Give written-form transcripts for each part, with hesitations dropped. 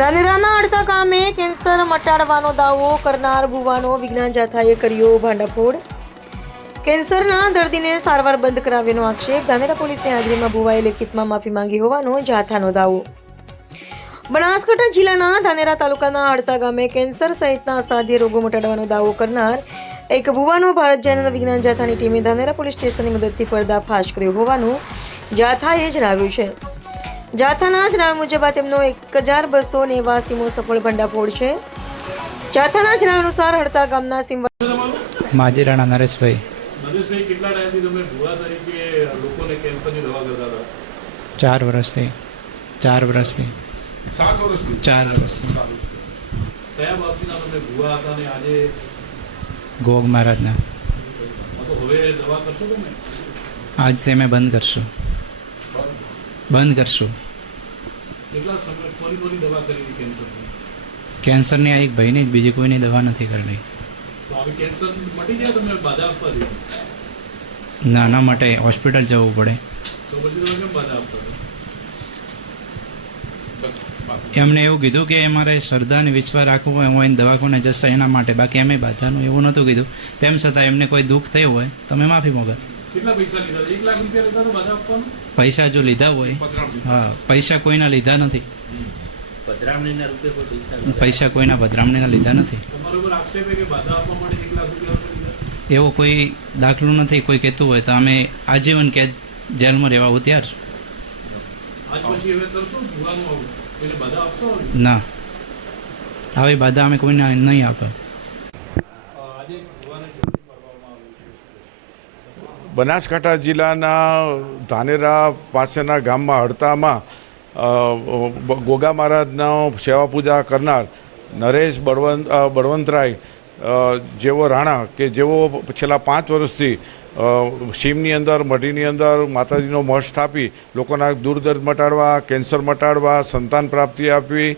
ધાનેરાના અડધા ગામે કેન્સર મટાડવાનો દાવો કરનાર ભુવાનો વિજ્ઞાન જાથાએ કર્યો ભાંડાફોડ. કેન્સરના દર્દીને સારવાર બંધ કરાવ્યાનો આક્ષેપ. ધાનેરા પોલીસની હાજરીમાં ભુવાએ લેખિતમાં માફી માંગી હોવાનો જાથાનો દાવો. બનાસકાંઠા જિલ્લાના ધાનેરા તાલુકાના અડધા ગામે કેન્સર સહિતના અસાધ્ય રોગો મટાડવાનો દાવો કરનાર એક ભુવાનો ભારત જૈન વિજ્ઞાન જાથાની ટીમે ધાનેરા પોલીસ સ્ટેશનની મદદથી પર્દાફાશ કર્યો હોવાનું જાથાએ જણાવ્યું છે. જાથાના જણાવ્યા મુજબ આ તેમનો 1289મો સફળ ભંડાફોડ છે. જાથાના જણાવ્યા અનુસાર હડતા ગામના માજીરાણા નરેશભાઈ. નરેશભાઈ, કેટલા ટાઈમથી તમે ભુવા તરીકે લોકોને કેન્સરની દવા કરતા હતા? 4 વર્ષથી. 7 વર્ષથી. કયા બાબતના તમે ભુવા હતા ને આજે ગોગ મહારાજના તો હવે દવા કરશો તમે? આજ તે અમે બંધ કરશું. કેટલા સમય કોની દવા કરી કેન્સરની? કેન્સરની આ એક ભાઈની જ, બીજી કોઈની દવા નથી કરવી. તો હવે કેન્સર મટી જાય તમે બાધા આપવા દે? નાના માટે હોસ્પિટલ જવું પડે. તો પછી તમે કેમ બાધા આપતા? એમને એવું કીધું કે અમારે શ્રદ્ધા અને વિશ્વાસ રાખવો હોય હું એને દવાખાને જશે એના માટે, બાકી અમે બાધાનું એવું નહોતું કીધું. તેમ છતાં એમને કોઈ દુઃખ થયું હોય તો અમે માફી માંગો. કેટલા પૈસા લીધા? 1 લાખ રૂપિયા લીધા તો બાધા આપવાનું? પૈસા જો લીધા હોય, હા, પૈસા કોઈના લીધા નથી. પૈસા કોઈના પધરામણીના લીધા નથી. તમારો ઉપર આક્ષેપ છે કે બાધા આપવા માટે 1 લાખ રૂપિયા લીધા? એવો કોઈ દાખલો નથી. કોઈ કહેતું હોય તો અમે આજીવન કેદ જેલમાં રહેવા તૈયાર છું. આજ પછી હવે કરશો ભુવાનું આવું? કોઈને બાધા આપશો? ના, આવી બાધા અમે કોઈને નહીં આપે. આજે ભુવાને કેવી કરવામાં આવ્યું છે? બનાસકાંઠા જિલ્લાના ધાનેરા પાસેના ગામમાં હડતામાં ગોગા મહારાજનો સેવા પૂજા કરનાર નરેશ બળવંતરાય જેવો રાણા કે જેઓ છેલ્લા 5 વર્ષથી સીમની અંદર મઢીની અંદર માતાજીનો મઠ સ્થાપી લોકોના દુર્દર્દ મટાડવા, કેન્સર મટાડવા, સંતાન પ્રાપ્તિ આપવી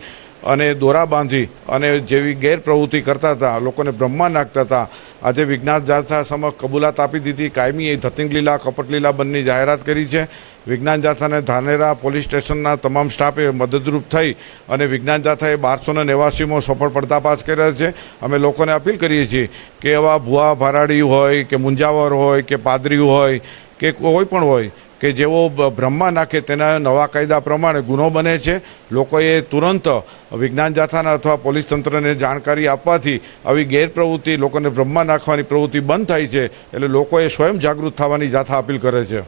અને દોરા બાંધી અને જેવી ગેરપ્રવૃત્તિ કરતા હતા, લોકોને બ્રહ્મા નાખતા હતા. આજે વિજ્ઞાન જાથા સમક્ષ કબૂલાત આપી દીધી. કાયમી ધતિંગ લીલા કપટ લીલા બંધની જાહેરાત કરી છે. વિજ્ઞાન જાથાને ધાનેરા પોલીસ સ્ટેશનના તમામ સ્ટાફે મદદરૂપ થઈ અને વિજ્ઞાન જાથાએ 1289મો સફળ પર્દાફાશ કર્યા છે. અમે લોકોને અપીલ કરીએ છીએ કે એવા ભુવા ભારાડી હોય કે મુંજાવર હોય કે પાદરી હોય કે કોઈ પણ હોય કે જેઓ બ્રહ્મા નાખે તેના નવા કાયદા પ્રમાણે ગુનો બને છે. લોકોએ તુરંત વિજ્ઞાન જાથાના અથવા પોલીસ તંત્રને જાણકારી આપવાથી આવી ગેરપ્રવૃત્તિ, લોકોને બ્રહ્મા નાખવાની પ્રવૃત્તિ બંધ થાય છે. એટલે લોકોએ સ્વયં જાગૃત થવાની જાથા અપીલ કરે છે.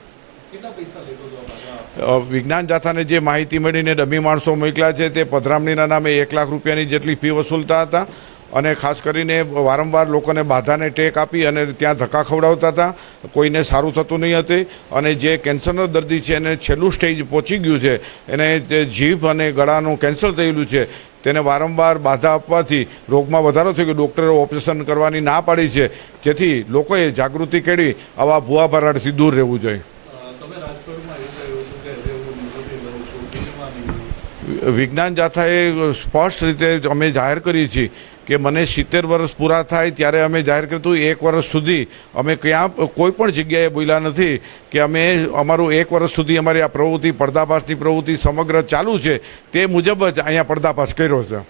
કેટલા પૈસા લેતો હતો? વિજ્ઞાન જાથાને જે માહિતી મળીને ડમી માણસો મોકલ્યા છે તે પધરામણીના નામે 1 લાખ રૂપિયાની જેટલી ફી વસૂલતા હતા અને ખાસ કરીને વારંવાર લોકોને બાધાને ટેક આપી અને ત્યાં ધક્કા ખવડાવતા હતા. કોઈને સારું થતું નહીં હતું અને જે કેન્સરનો દર્દી છે એને છેલ્લું સ્ટેજ પહોંચી ગયું છે, એને જીભ અને ગળાનું કેન્સર થયેલું છે, તેને વારંવાર બાધા આપવાથી રોગમાં વધારો થયો. ડૉક્ટરે ઓપરેશન કરવાની ના પાડી છે, જેથી લોકોએ જાગૃતિ કેળવી આવા ભુવા ભરાડથી દૂર રહેવું જોઈએ. વિજ્ઞાન જાથાએ સ્પષ્ટ રીતે અમે જાહેર કરી છે કે મને 70 વર્ષ પૂરા થાય ત્યારે અમે જાહેર કર્યું હતું. 1 વર્ષ સુધી અમે ક્યાં કોઈ પણ જગ્યાએ બોલ્યા નથી કે અમે અમારું 1 વર્ષ સુધી અમારી આ પ્રવૃત્તિ, પર્દાફાશની પ્રવૃત્તિ સમગ્ર ચાલુ છે. તે મુજબ જ અહીંયા પર્દાફાશ કર્યો છે.